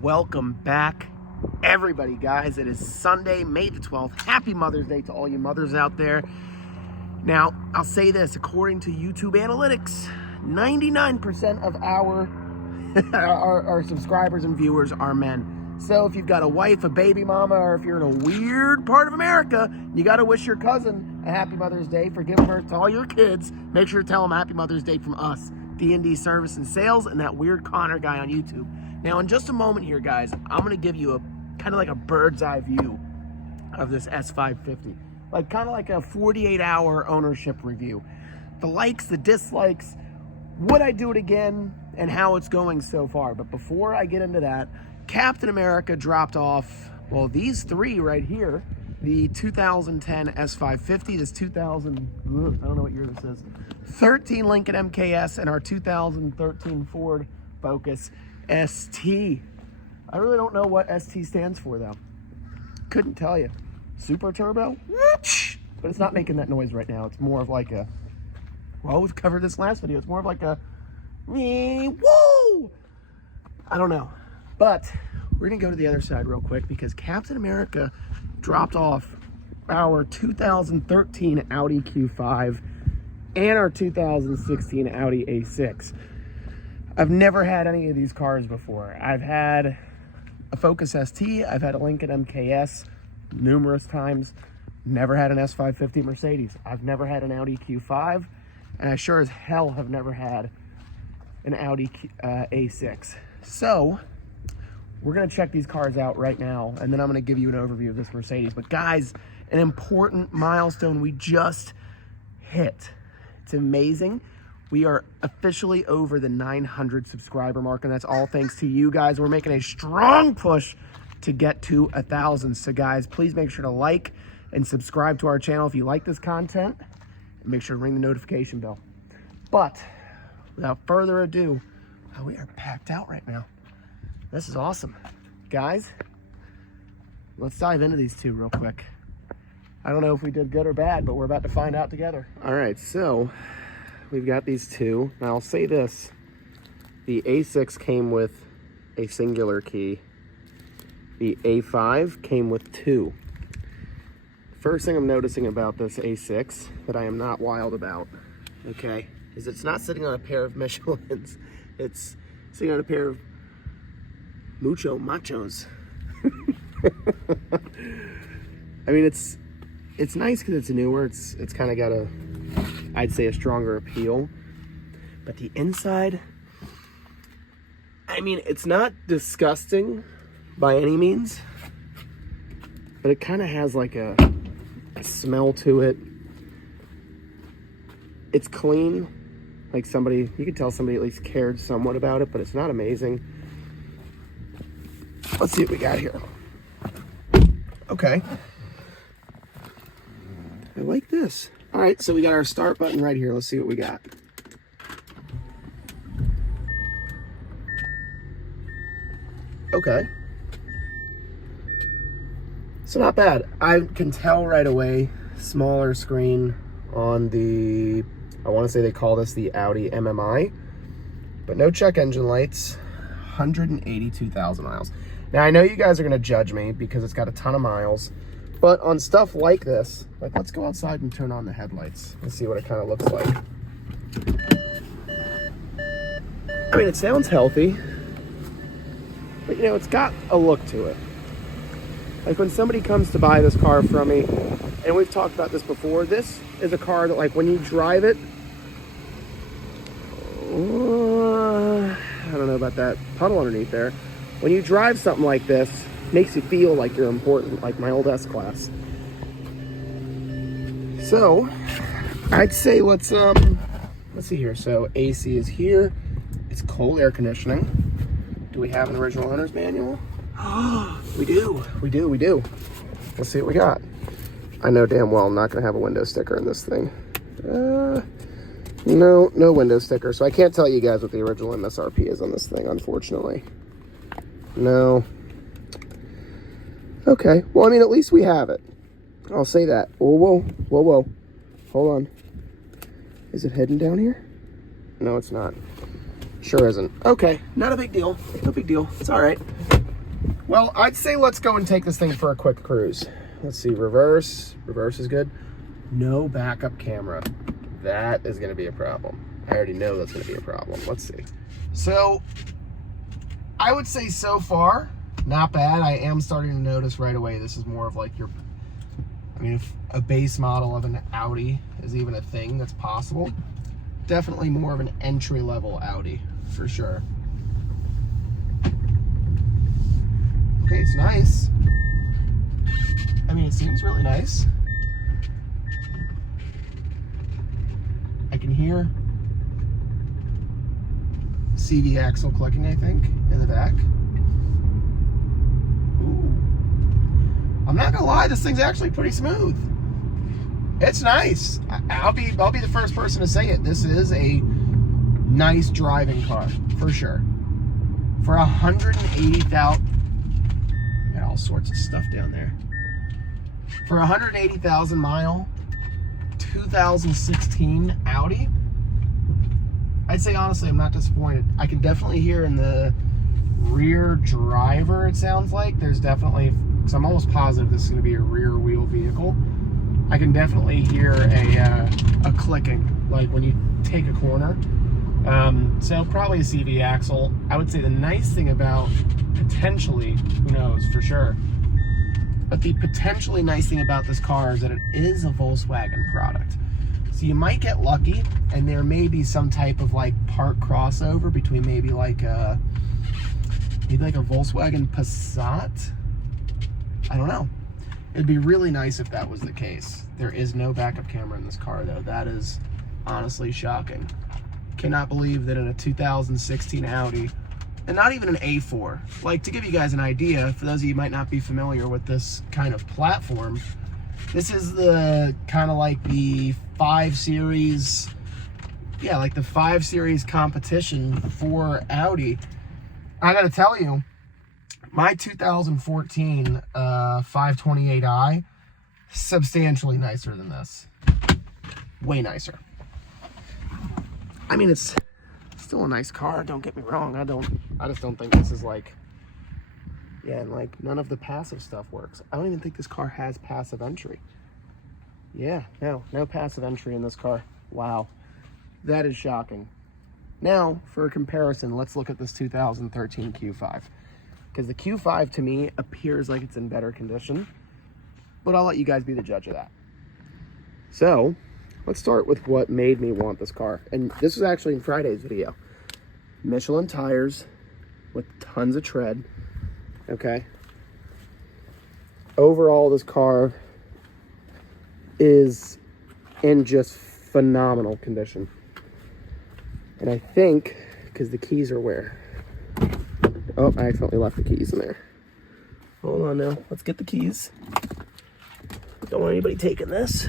Welcome back, everybody, guys. It is Sunday, May the 12th. Happy Mother's Day to all you mothers out there. Now, I'll say this, according to YouTube analytics, 99% of our subscribers and viewers are men. So if you've got a wife, a baby mama, or if you're in a weird part of America, you got to wish your cousin a happy Mother's Day for giving birth to all your kids. Make sure to tell them happy Mother's Day from us, D&D Service and Sales, and that weird Connor guy on YouTube. Now, in just a moment here, guys, I'm going to give you a kind of like a bird's eye view of this S550. Like kind of like a 48-hour ownership review. The likes, the dislikes, would I do it again, and how it's going so far. But before I get into that, Captain America dropped off, well, these three right here, the 2010 S550, this 2000, I don't know what year this is, 13 Lincoln MKS, and our 2013 Ford Focus ST. I really don't know what ST stands for, though. Couldn't tell you. Super turbo? But it's not making that noise right now. It's more of like a, well, we've covered this last video. It's more of like a, whoa! I don't know. But we're going to go to the other side real quick because Captain America dropped off our 2013 Audi Q5 and our 2016 Audi A6. I've never had any of these cars before. I've had a Focus ST, I've had a Lincoln MKS numerous times, never had an S550 Mercedes. I've never had an Audi Q5, and I sure as hell have never had an Audi A6. So, we're gonna check these cars out right now, and then I'm gonna give you an overview of this Mercedes. But guys, an important milestone we just hit. It's amazing. We are officially over the 900 subscriber mark, and that's all thanks to you guys. We're making a strong push to get to 1,000. So guys, please make sure to like and subscribe to our channel if you like this content, and make sure to ring the notification bell. But without further ado, we are packed out right now. This is awesome. Guys, let's dive into these two real quick. I don't know if we did good or bad, but we're about to find out together. All right, so we've got these two. Now I'll say this, the A6 came with a singular key. The A5 came with two. First thing I'm noticing about this A6 that I am not wild about, okay, is it's not sitting on a pair of Michelins. It's sitting on a pair of Mucho Machos. I mean, it's nice because it's newer. It's kind of got a, I'd say, a stronger appeal. But the inside, I mean, it's not disgusting by any means, but it kind of has like a smell to it. It's clean, like somebody, you could tell somebody at least cared somewhat about it, but it's not amazing. Let's see what we got here. Okay. I like this. All right, so we got our start button right here. Let's see what we got. Okay. So not bad. I can tell right away, smaller screen on the, I want to say they call this the Audi MMI, but no check engine lights, 182,000 miles. Now, I know you guys are going to judge me because it's got a ton of miles, but on stuff like this, like, let's go outside and turn on the headlights and see what it kind of looks like. I mean, it sounds healthy, but, you know, it's got a look to it. Like, when somebody comes to buy this car from me, and we've talked about this before, this is a car that, like, when you drive it, I don't know about that puddle underneath there. When you drive something like this, it makes you feel like you're important, like my old S-Class. So, I'd say let's see here. So, AC is here. It's cold air conditioning. Do we have an original owner's manual? We do. Let's see what we got. I know damn well I'm not going to have a window sticker in this thing. No window sticker. So I can't tell you guys what the original MSRP is on this thing, unfortunately. No. Okay. Well, I mean, at least we have it. I'll say that. Whoa. Hold on. Is it hidden down here? No, it's not. Sure isn't. Okay. Not a big deal. No big deal. It's all right. Well, I'd say let's go and take this thing for a quick cruise. Let's see, reverse is good. No backup camera. That is gonna be a problem. I already know that's gonna be a problem. Let's see. So, I would say so far, not bad. I am starting to notice right away, this is more of like your, I mean, if a base model of an Audi is even a thing that's possible, definitely more of an entry-level Audi, for sure. Okay, it's nice. I mean, it seems really nice. I can hear CV axle clicking, I think, in the back. Ooh. I'm not gonna lie, this thing's actually pretty smooth. It's nice. I'll be the first person to say it. This is a nice driving car, for sure. For 180,000, got all sorts of stuff down there. For 180,000 mile, 2016 Audi, I'd say honestly, I'm not disappointed. I can definitely hear in the rear driver, it sounds like, there's definitely, so I'm almost positive this is gonna be a rear wheel vehicle. I can definitely hear a clicking, like when you take a corner. So probably a CV axle. I would say the nice thing about, potentially, who knows for sure, but the potentially nice thing about this car is that it is a Volkswagen product. So you might get lucky and there may be some type of like part crossover between maybe like a Volkswagen Passat. I don't know. It'd be really nice if that was the case. There is no backup camera in this car though. That is honestly shocking. Cannot believe that in a 2016 Audi, and not even an A4. Like, to give you guys an idea, for those of you who might not be familiar with this kind of platform, this is the kind of like the 5 Series, yeah, like the 5 Series competition for Audi. I gotta tell you, my 2014 528i, substantially nicer than this. Way nicer. I mean, it's still a nice car, don't get me wrong. I just don't think this is like, yeah, and like none of the passive stuff works. I don't even think this car has passive entry. Yeah, no passive entry in this car. Wow, that is shocking. Now, for a comparison, let's look at this 2013 Q5. Because the Q5 to me appears like it's in better condition, but I'll let you guys be the judge of that. So, let's start with what made me want this car. And this was actually in Friday's video. Michelin tires with tons of tread, okay? Overall, this car is in just phenomenal condition. And I think, because the keys are where? Oh, I accidentally left the keys in there. Hold on now, let's get the keys. Don't want anybody taking this.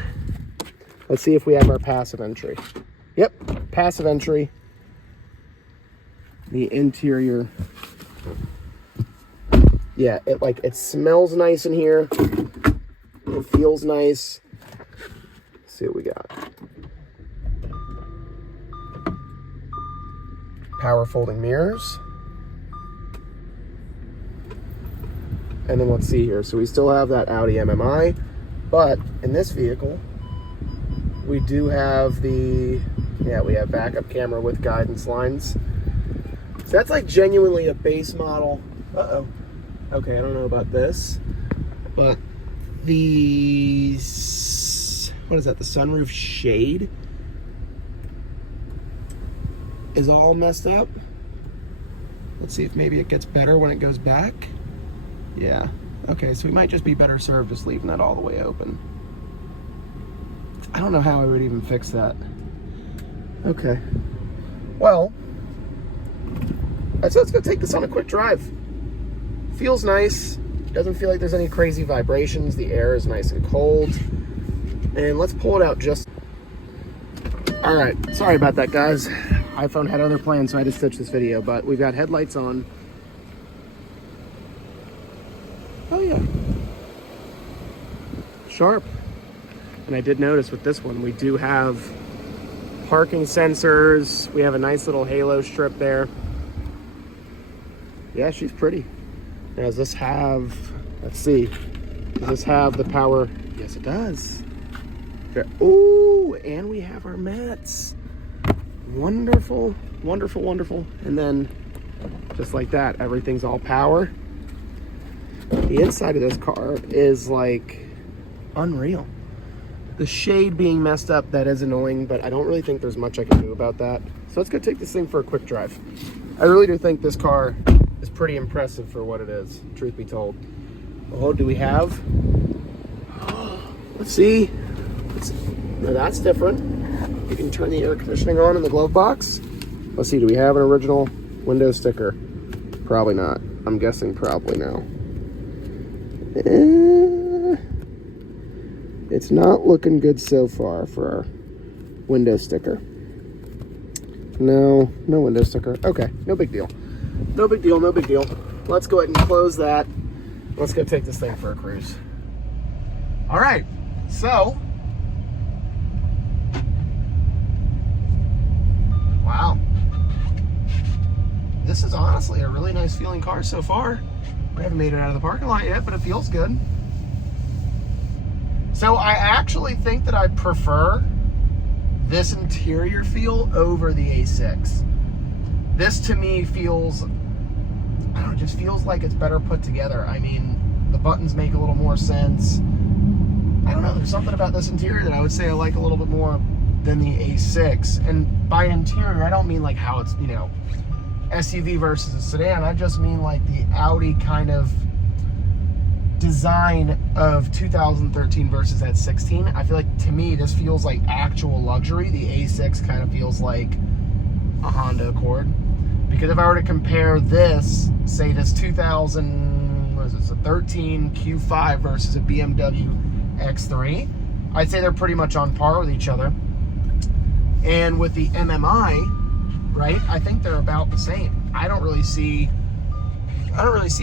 Let's see if we have our passive entry. Yep, passive entry. The interior. Yeah, it smells nice in here. It feels nice. Let's see what we got. Power folding mirrors. And then let's see here. So we still have that Audi MMI, but in this vehicle, we do have we have backup camera with guidance lines. So that's like genuinely a base model. Uh-oh. Okay, I don't know about this, but what is that? The sunroof shade is all messed up. Let's see if maybe it gets better when it goes back. Yeah. Okay, so we might just be better served just leaving that all the way open. I don't know how I would even fix that. Okay. Well, let's go take this on a quick drive. Feels nice. Doesn't feel like there's any crazy vibrations. The air is nice and cold. And let's pull it out just... All right, sorry about that, guys. iPhone had other plans, so I had to stitch this video, but we've got headlights on. Oh yeah. Sharp. And I did notice with this one, we do have parking sensors. We have a nice little halo strip there. Yeah, she's pretty. Now, does this have, let's see, does this have the power? Yes, it does. Oh, and we have our mats. Wonderful, wonderful, wonderful. And then just like that, everything's all power. The inside of this car is like unreal. The shade being messed up, that is annoying, but I don't really think there's much I can do about that. So let's go take this thing for a quick drive. I really do think this car is pretty impressive for what it is, truth be told. Oh, do we have? Let's see. Now that's different. You can turn the air conditioning on in the glove box. Let's see, do we have an original window sticker? Probably not. I'm guessing probably no. It's not looking good so far for our window sticker. No window sticker. Okay, no big deal. No big deal, no big deal. Let's go ahead and close that. Let's go take this thing for a cruise. All right, so. Wow. This is honestly a really nice feeling car so far. We haven't made it out of the parking lot yet, but it feels good. So I actually think that I prefer this interior feel over the A6. This to me feels, I don't know, just feels like it's better put together. I mean, the buttons make a little more sense. I don't know, there's something about this interior that I would say I like a little bit more than the A6. And by interior, I don't mean like how it's, you know, SUV versus a sedan. I just mean like the Audi kind of design of 2013 versus that 16. I feel like, to me, this feels like actual luxury. The A6 kind of feels like a Honda Accord. Because if I were to compare this, say this 2013 Q5 versus a BMW X3, I'd say they're pretty much on par with each other. And with the MMI, right, I think they're about the same. I don't really see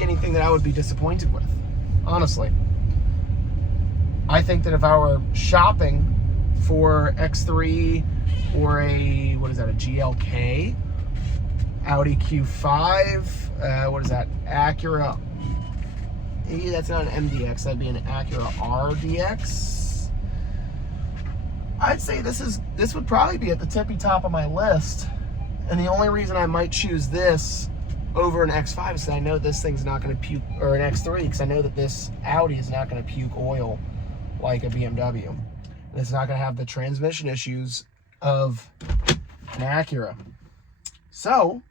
anything that I would be disappointed with, honestly. I think that if I were shopping for X3 or a, what is that, a GLK, Audi Q5, what is that, Acura, that's not an MDX, that'd be an Acura RDX. I'd say this would probably be at the tippy top of my list. And the only reason I might choose this over an X5 is that I know this thing's not going to puke, or an X3, because I know that this Audi is not going to puke oil like a BMW. And it's not going to have the transmission issues of an Acura. So,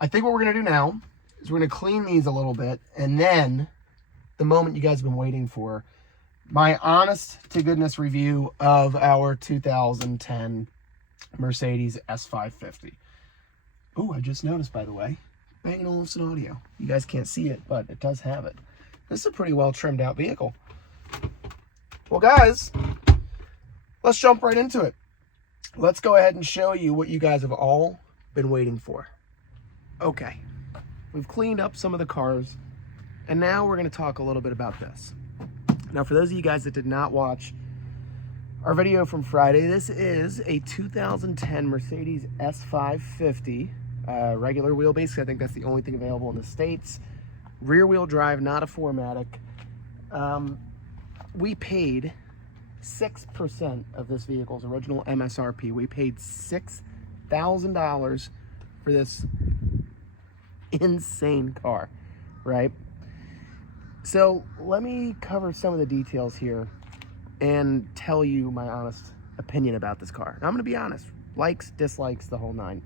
I think what we're going to do now is we're going to clean these a little bit, and then the moment you guys have been waiting for, my honest to goodness review of our 2010 Mercedes S550. Oh, I just noticed, by the way, Bang & Olufsen audio. You guys can't see it, but it does have it. This is a pretty well trimmed out vehicle. Well, guys, let's jump right into it. Let's go ahead and show you what you guys have all been waiting for. Okay, we've cleaned up some of the cars, and now we're going to talk a little bit about this. Now, for those of you guys that did not watch our video from Friday, this is a 2010 Mercedes S550, regular wheelbase. I think that's the only thing available in the States. Rear wheel drive, not a 4MATIC. We paid 6% of this vehicle's original MSRP. We paid $6,000 for this insane car, right? So let me cover some of the details here and tell you my honest opinion about this car. Now, I'm going to be honest. Likes, dislikes, the whole nine.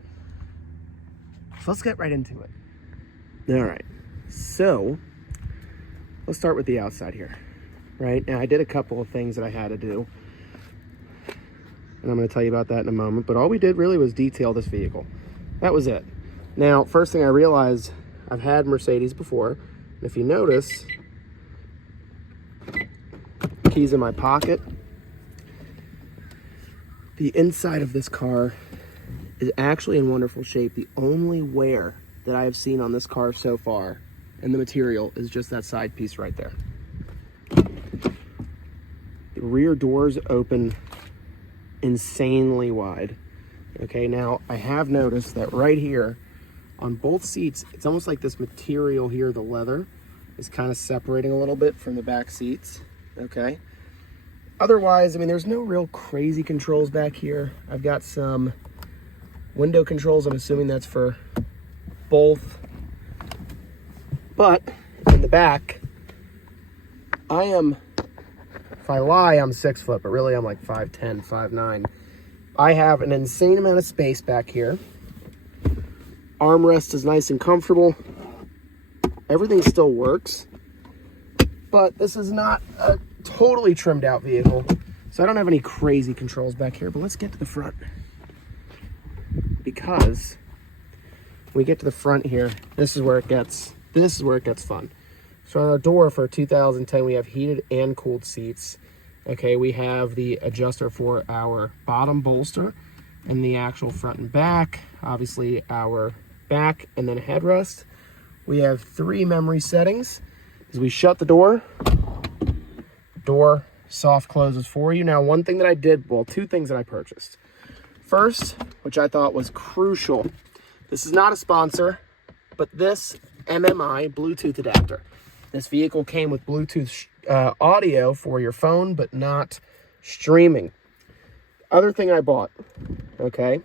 So let's get right into it. All right. So let's start with the outside here, right? Now, I did a couple of things that I had to do, and I'm going to tell you about that in a moment. But all we did really was detail this vehicle. That was it. Now, first thing I realized, I've had Mercedes before. And if you notice, keys in my pocket. The inside of this car is actually in wonderful shape. The only wear that I have seen on this car so far, and the material, is just that side piece right there. The rear doors open insanely wide. Okay, now I have noticed that right here On both seats, it's almost like this material here, the leather, is kind of separating a little bit from the back seats, okay? Otherwise, I mean, there's no real crazy controls back here. I've got some window controls. I'm assuming that's for both. But in the back, if I lie, I'm 6 foot, but really I'm like 5'10", 5'9". I have an insane amount of space back here. Armrest is nice and comfortable. Everything still works, but this is not a totally trimmed out vehicle, so I don't have any crazy controls back here. But let's get to the front, because when we get to the front here, this is where it gets fun. So on our door for 2010, we have heated and cooled seats. Okay, we have the adjuster for our bottom bolster and the actual front and back. Obviously our back and then headrest. We have 3 memory settings. As we shut the door soft closes for you. Now, one thing that I did, well, 2 things that I purchased. First, which I thought was crucial, this is not a sponsor, but this MMI Bluetooth adapter. This vehicle came with Bluetooth audio for your phone, but not streaming. Other thing I bought, okay,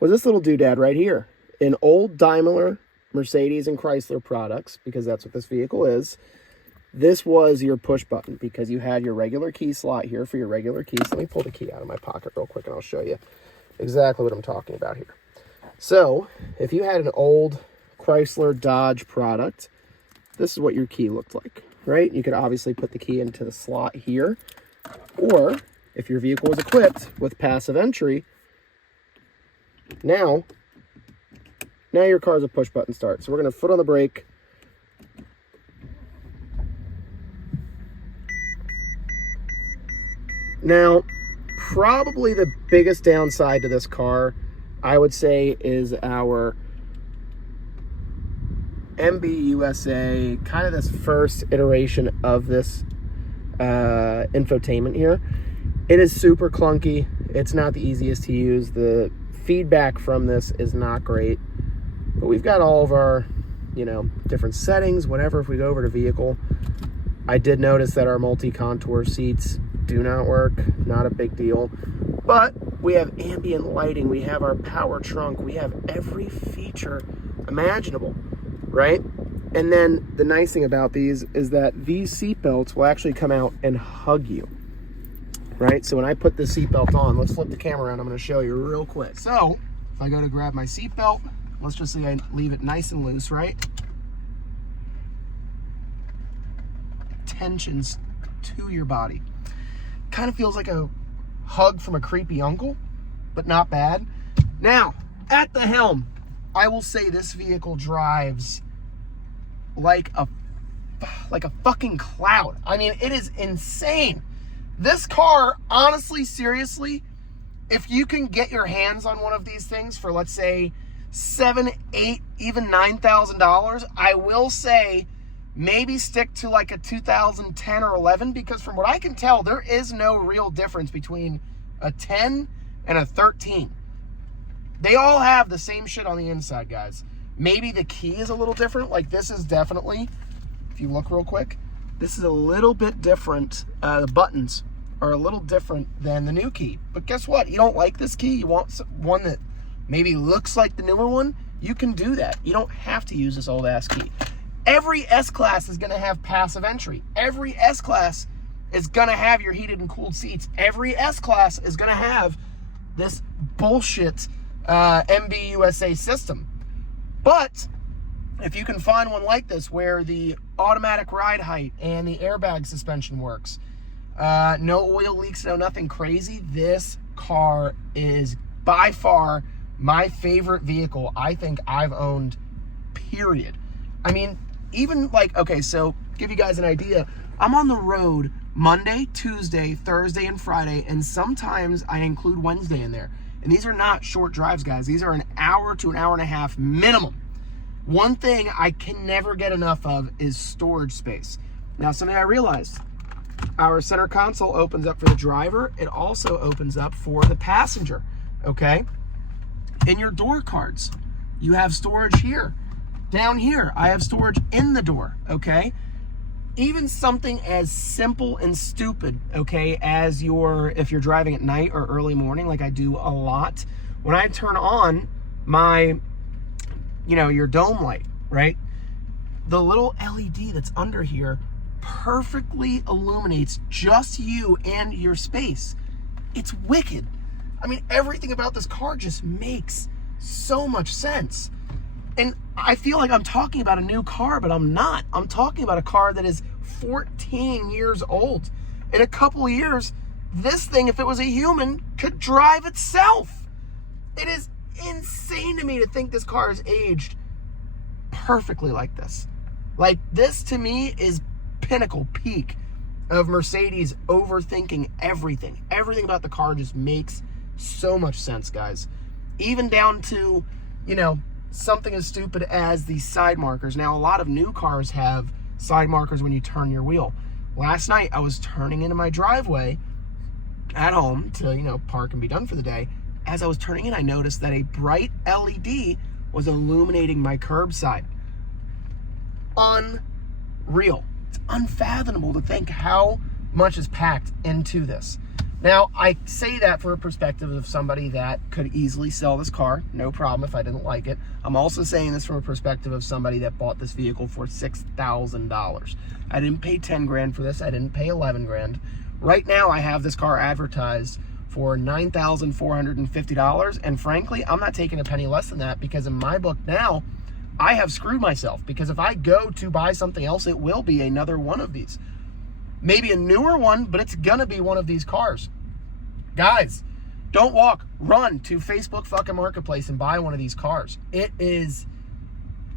was this little doodad right here. In old Daimler, Mercedes, and Chrysler products, because that's what this vehicle is, this was your push button, because you had your regular key slot here for your regular keys. Let me pull the key out of my pocket real quick and I'll show you exactly what I'm talking about here. So, if you had an old Chrysler Dodge product, this is what your key looked like, right? You could obviously put the key into the slot here, or if your vehicle was equipped with passive entry, now your car's a push button start. So we're going to foot on the brake. Now, probably the biggest downside to this car, I would say, is our MB USA, kind of this first iteration of this infotainment here. It is super clunky. It's not the easiest to use. The feedback from this is not great. But we've got all of our, different settings, whatever. If we go over to vehicle, I did notice that our multi-contour seats do not work. Not a big deal. But we have ambient lighting. We have our power trunk. We have every feature imaginable, right? And then the nice thing about these is that these seat belts will actually come out and hug you, right? So when I put this seat belt on, let's flip the camera around. I'm going to show you real quick. So if I go to grab my seat belt, let's just say I leave it nice and loose, right? Tensions to your body. Kind of feels like a hug from a creepy uncle, but not bad. Now, at the helm, I will say this vehicle drives like a fucking cloud. I mean, it is insane. This car, honestly, seriously, if you can get your hands on one of these things for, let's say, $7,000, $8,000, even $9,000, I will say maybe stick to like a 2010 or 11, because from what I can tell, there is no real difference between a 10 and a 13. They all have the same shit on the inside, guys. Maybe the key is a little different. Like, this is definitely, if you look real quick, this is a little bit different. The buttons are a little different than the new key. But guess what? You don't like this key, you want one that maybe looks like the newer one, you can do that. You don't have to use this old ass key. Every S-Class is going to have passive entry. Every S-Class is going to have your heated and cooled seats. Every S-Class is going to have this bullshit MB USA system. But if you can find one like this where the automatic ride height and the airbag suspension works, no oil leaks, no nothing crazy, this car is by far my favorite vehicle I think I've owned, period. I mean, even like, okay, so give you guys an idea, I'm on the road Monday, Tuesday, Thursday, and Friday, and sometimes I include Wednesday in there. And these are not short drives, guys. These are an hour to an hour and a half minimum. One thing I can never get enough of is storage space. Now, something I realized, our center console opens up for the driver. It also opens up for the passenger, okay? in your door cards. You have storage here. Down here, I have storage in the door, okay? Even something as simple and stupid, okay, as if you're driving at night or early morning, like I do a lot, when I turn on my, your dome light, right? The little LED that's under here perfectly illuminates just you and your space. It's wicked. I mean, everything about this car just makes so much sense. And I feel like I'm talking about a new car, but I'm not. I'm talking about a car that is 14 years old. In a couple of years, this thing, if it was a human, could drive itself. It is insane to me to think this car is aged perfectly like this. Like, this to me is pinnacle, peak of Mercedes overthinking everything. Everything about the car just makes so much sense, guys. Even down to, something as stupid as these side markers. Now, a lot of new cars have side markers when you turn your wheel. Last night, I was turning into my driveway at home to, park and be done for the day. As I was turning in, I noticed that a bright LED was illuminating my curbside. Unreal. It's unfathomable to think how much is packed into this. Now, I say that for a perspective of somebody that could easily sell this car, no problem if I didn't like it. I'm also saying this from a perspective of somebody that bought this vehicle for $6,000. I didn't pay 10 grand for this. I didn't pay 11 grand. Right now, I have this car advertised for $9,450. And frankly, I'm not taking a penny less than that, because in my book now, I have screwed myself, because if I go to buy something else, it will be another one of these. Maybe a newer one, but it's gonna be one of these cars. Guys, don't walk, run to Facebook fucking Marketplace and buy one of these cars. It is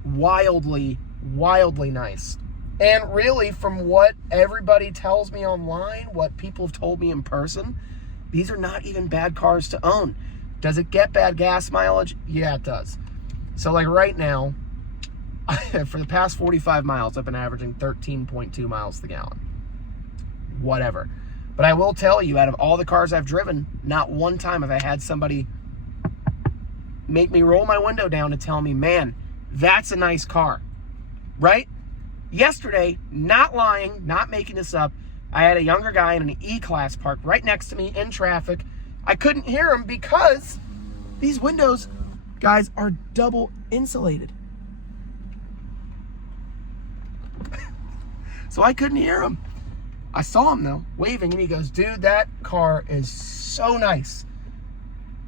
wildly, wildly nice. And really, from what everybody tells me online, what people have told me in person, these are not even bad cars to own. Does it get bad gas mileage? Yeah, it does. So like right now, for the past 45 miles, I've been averaging 13.2 miles to the gallon. Whatever. But I will tell you, out of all the cars I've driven, not one time have I had somebody make me roll my window down to tell me, man, that's a nice car, right? Yesterday, not lying, not making this up, I had a younger guy in an E-Class parked right next to me in traffic. I couldn't hear him because these windows, guys, are double insulated. So I couldn't hear him. I saw him though, waving, and he goes, dude, that car is so nice.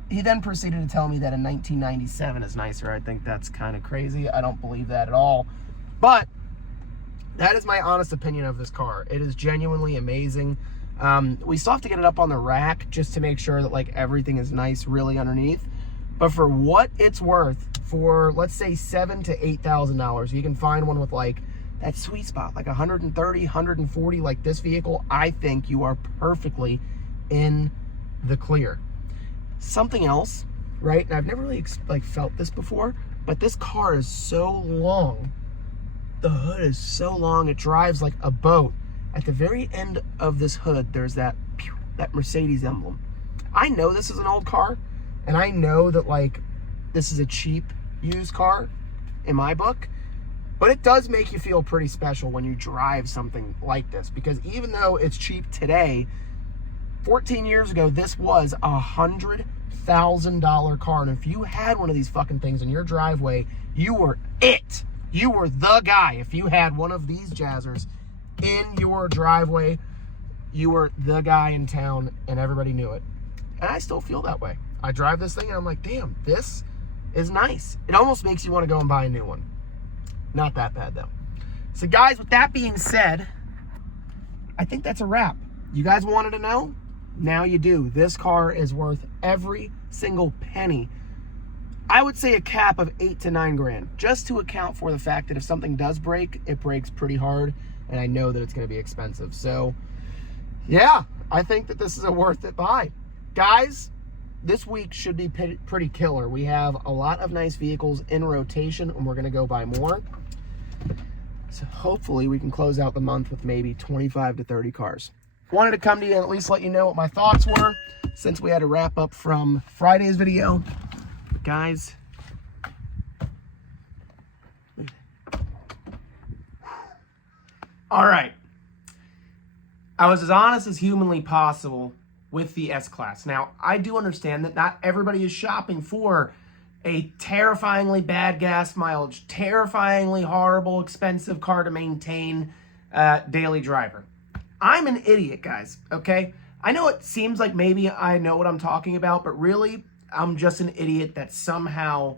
He then proceeded to tell me that a 1997 is nicer. I think that's kind of crazy. I don't believe that at all. But that is my honest opinion of this car. It is genuinely amazing. We still have to get it up on the rack just to make sure that like everything is nice really underneath. But for what it's worth, for let's say $7,000 to $8,000, you can find one with like that sweet spot, like 130, 140, like this vehicle. I think you are perfectly in the clear. Something else, right? And I've never really like felt this before, but this car is so long. The hood is so long, it drives like a boat. At the very end of this hood, there's that Mercedes emblem. I know this is an old car, and I know that like this is a cheap used car in my book, but it does make you feel pretty special when you drive something like this, because even though it's cheap today, 14 years ago, this was a $100,000 car. And if you had one of these fucking things in your driveway, you were it. You were the guy. If you had one of these jazzers in your driveway, you were the guy in town, and everybody knew it. And I still feel that way. I drive this thing and I'm like, damn, this is nice. It almost makes you want to go and buy a new one. Not that bad though. So guys, with that being said, I think that's a wrap. You guys wanted to know? Now you do. This car is worth every single penny. I would say a cap of 8 to 9 grand, just to account for the fact that if something does break, it breaks pretty hard, and I know that it's going to be expensive. So yeah, I think that this is a worth it buy. Guys, this week should be pretty killer. We have a lot of nice vehicles in rotation, and we're going to go buy more. So hopefully we can close out the month with maybe 25 to 30 cars. Wanted to come to you and at least let you know what my thoughts were, since we had to wrap up from Friday's video. guys. All right. I was as honest as humanly possible with the S-Class. Now, I do understand that not everybody is shopping for a terrifyingly bad gas mileage, terrifyingly horrible, expensive car to maintain daily driver. I'm an idiot, guys, okay? I know it seems like maybe I know what I'm talking about, but really, I'm just an idiot that somehow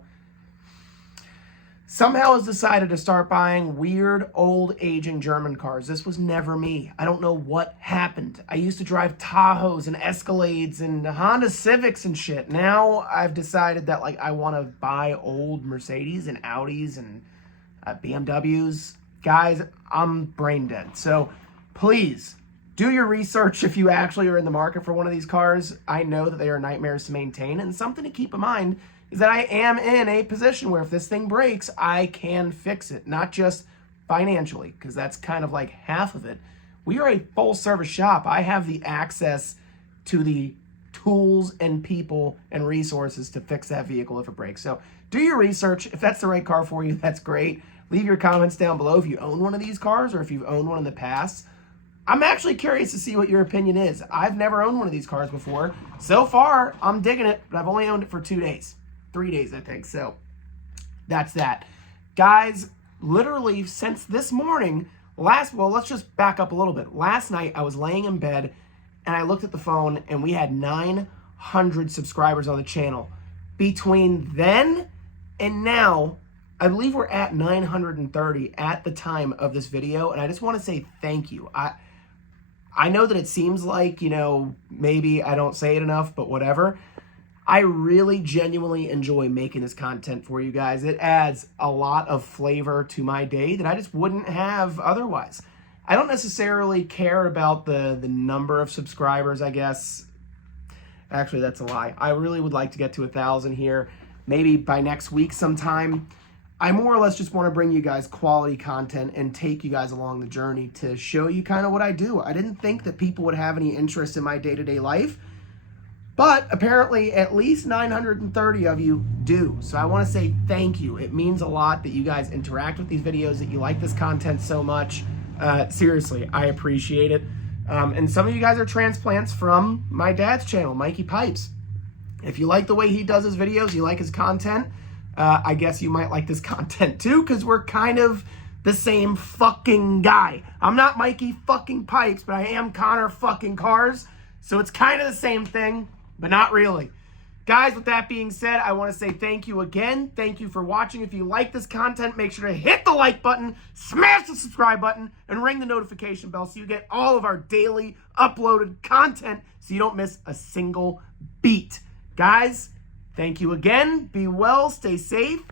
has decided to start buying weird, old, aging German cars. This was never me. I don't know what happened. I used to drive Tahoes and Escalades and Honda Civics and shit. Now I've decided that like I want to buy old Mercedes and Audis and BMWs. Guys, I'm brain dead. So please do your research if you actually are in the market for one of these cars. I know that they are nightmares to maintain, and something to keep in mind is that I am in a position where if this thing breaks, I can fix it, not just financially, because that's kind of like half of it. We are a full service shop. I have the access to the tools and people and resources to fix that vehicle if it breaks. So do your research. If that's the right car for you, that's great. Leave your comments down below if you own one of these cars or if you've owned one in the past. I'm actually curious to see what your opinion is. I've never owned one of these cars before. So far, I'm digging it, but I've only owned it for 2 days. 3 days, I think. So that's that. Guys, literally since this morning, let's just back up a little bit. Last night, I was laying in bed, and I looked at the phone, and we had 900 subscribers on the channel. Between then and now, I believe we're at 930 at the time of this video, and I just want to say thank you. I know that it seems like, maybe I don't say it enough, but whatever. I really genuinely enjoy making this content for you guys. It adds a lot of flavor to my day that I just wouldn't have otherwise. I don't necessarily care about the number of subscribers, I guess. Actually, that's a lie. I really would like to get to 1,000 here, maybe by next week sometime. I more or less just want to bring you guys quality content and take you guys along the journey to show you kind of what I do. I didn't think that people would have any interest in my day-to-day life, but apparently at least 930 of you do. So I want to say thank you. It means a lot that you guys interact with these videos, that you like this content so much. Seriously, I appreciate it. And some of you guys are transplants from my dad's channel, Mikey Pipes. If you like the way he does his videos, you like his content, I guess you might like this content too, because we're kind of the same fucking guy. I'm not Mikey fucking Pipes, but I am Connor fucking Cars. So it's kind of the same thing, but not really. Guys, with that being said, I want to say thank you again. Thank you for watching. If you like this content, make sure to hit the like button, smash the subscribe button, and ring the notification bell so you get all of our daily uploaded content so you don't miss a single beat. Guys, thank you again. Be well, stay safe,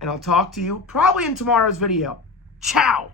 and I'll talk to you probably in tomorrow's video. Ciao!